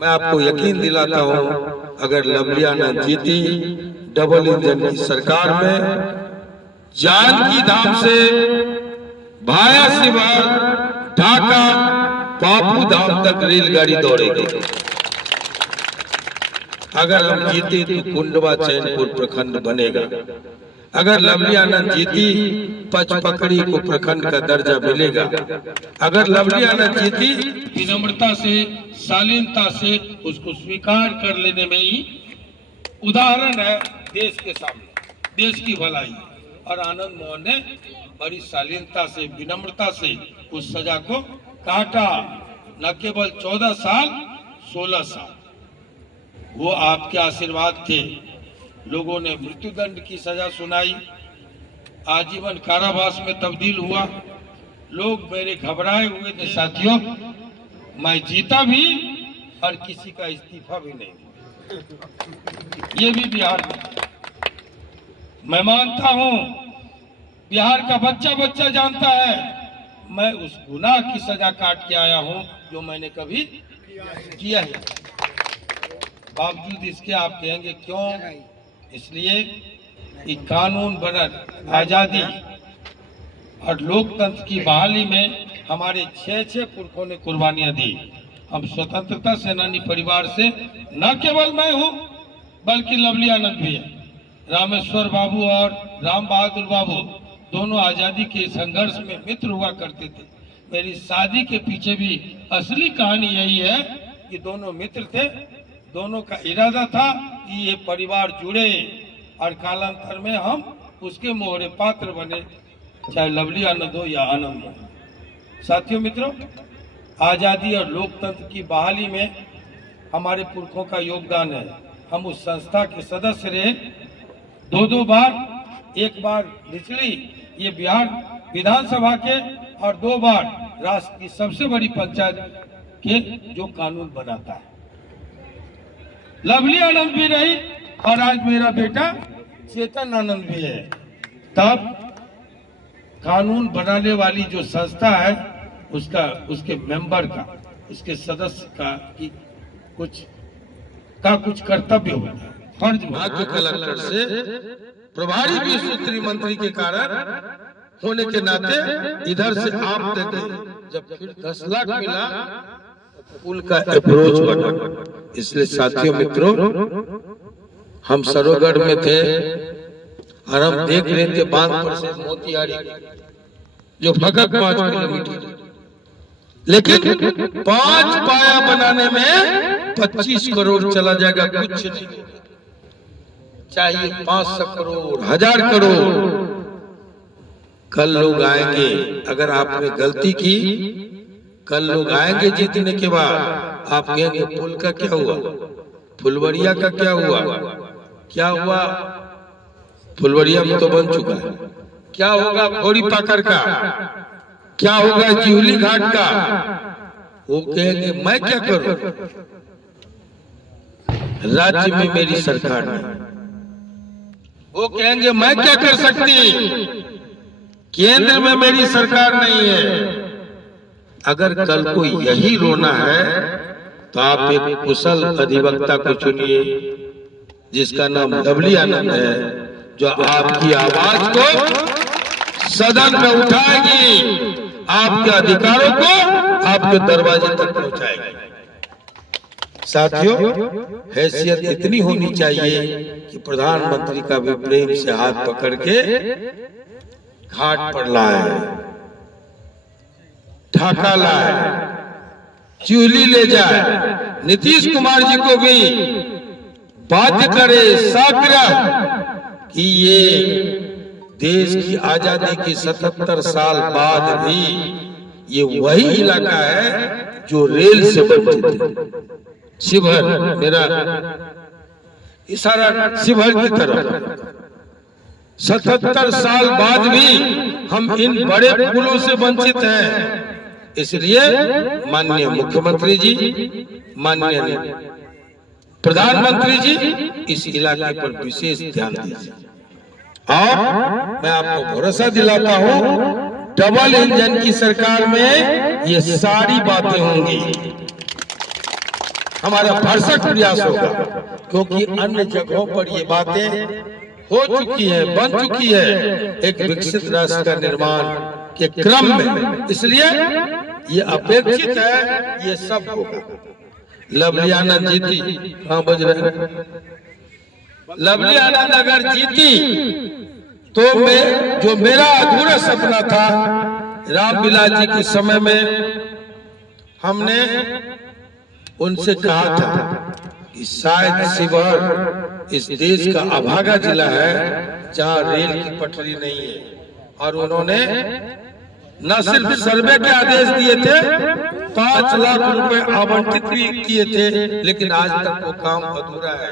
मैं आपको यकीन दिलाता हूं, अगर लवली आनंद जीती डबल इंजन की सरकार में जानकी धाम से भाया शिवार ढाका बापू धाम तक रेलगाड़ी दौड़ेगी। अगर हम जीते तो कुंडवा चैनपुर प्रखंड बनेगा। अगर लवली आनंद जीती पचपकड़ी को प्रखंड का दर्जा मिलेगा। अगर लवली आनंद जीती विनम्रता से, शालीनता से उसको स्वीकार कर लेने में ही उदाहरण है देश के सामने, देश की भलाई। और आनंद मोहन ने बड़ी शालीनता से, विनम्रता से उस सजा को काटा। न केवल 14 साल, 16 साल। वो आपके आशीर्वाद थे। लोगों ने मृत्युदंड की सजा सुनाई, आजीवन कारावास में तब्दील हुआ। लोग मेरे घबराए हुए थे साथियों, मैं जीता भी और किसी का इस्तीफा भी नहीं हुआ। ये भी बिहार में मैं मानता हूं, बिहार का बच्चा बच्चा जानता है, मैं उस गुनाह की सजा काट के आया हूं जो मैंने कभी किया है। बावजूद इसके आप कहेंगे क्यों? इसलिए कि कानून बनत, आजादी और लोकतंत्र की बहाली में हमारे 6 पुरखों ने कुर्बानियां दी। हम स्वतंत्रता सेनानी परिवार से न केवल मैं हूं बल्कि लवली आनंद भी है। रामेश्वर बाबू और राम बहादुर बाबू दोनों आजादी के संघर्ष में मित्र हुआ करते थे। मेरी शादी के पीछे भी असली कहानी यही है कि दोनों मित्र थे। दोनों का इरादा था कि ये परिवार जुड़े और कालांतर में हम उसके मोहरे पात्र बने, चाहे लवली आनंद हो या आनंद हो। साथियों मित्रों, आजादी और लोकतंत्र की बहाली में हमारे पुरखों का योगदान है। हम उस संस्था के सदस्य रहे 2 बार, एक बार निचली ये बिहार विधानसभा के और 2 बार राष्ट्र की सबसे बड़ी पंचायत के जो कानून बनाता है। लवली आनंद भी रही और आज मेरा बेटा चेतन आनंद भी है। तब कानून बनाने वाली जो संस्था है उसका, उसके मेंबर का, उसके सदस्य का कि कुछ कर्तव्य होता है, फर्ज। भाग्य कलेक्टर से प्रभारी विश्व सूत्री मंत्री के कारण होने के नाते इधर से आप तक जब फिर 10 लाख मिला पुल का अप्रोच बना। इसलिए साथियों मित्रों, हम सरोगढ़ में थे और हम देख रहे थे बांध पर से मोतिहारी जो फकत 5 किलोमीटर, लेकिन 5 पाया बनाने में 25 करोड़ चला जाएगा। कुछ नहीं चाहिए, 500 करोड़, 1000 करोड़। कल लोग आएंगे, अगर आपने गलती की, कल लोग आएंगे जीतने के बाद, आप कहेंगे पुल का क्या हुआ, फुलवरिया का क्या हुआ, क्या हुआ? फुलवरिया में तो बन चुका है। क्या होगा घोड़ी पाकर का, क्या होगा जिहुली घाट का? वो कहेंगे मैं क्या करूं, राज्य में मेरी सरकार नहीं। वो कहेंगे मैं क्या कर सकती, केंद्र में मेरी सरकार नहीं है। अगर कल को यही रोना है तो आप एक कुशल अधिवक्ता को चुनिए जिसका नाम लवली आनंद है, जो आपकी आवाज को सदन में उठाएगी, आपके अधिकारों को आपके दरवाजे तक पहुंचाएगी। साथियों, हैसियत इतनी होनी चाहिए कि प्रधानमंत्री का भी प्रेम से हाथ पकड़ के घाट पर लाए, ढाका लाए, चिहुली ले जाए, नीतीश कुमार जी को भी बाध्य करे, साग्रह कि ये देश की आजादी की 77 साल बाद भी ये वही इलाका है जो रेल से वंचित है। शिवहर, मेरा इशारा शिवहर की तरफ। 77 साल बाद भी हम इन बड़े पुलों से वंचित हैं। इसलिए माननीय मुख्यमंत्री जी, माननीय प्रधानमंत्री जी, इस इलाके पर विशेष ध्यान दीजिए। और मैं आपको भरोसा दिलाता हूं, डबल इंजन की सरकार में ये सारी बातें होंगी। हमारा भरसक प्रयास होगा, क्योंकि अन्य जगहों पर ये बातें हो चुकी है, बन चुकी है एक विकसित राष्ट्र का निर्माण के क्रम में। इसलिए ये अपेक्षित है, ये सब होगा। लवली आनंद जीती, कहाँ बज रहे हैं? लवली आनंद अगर जीती तो जो मेरा अधूरा सपना था, रामविलास जी के समय में हमने उनसे कहा था कि शायद शिवहर इस देश का अभागा जिला है जहां रेल की पटरी नहीं है, और उन्होंने न सिर्फ सर्वे के आदेश दिए थे, 5 लाख रुपए आवंटित भी किए थे, लेकिन आज तक वो काम अधूरा है।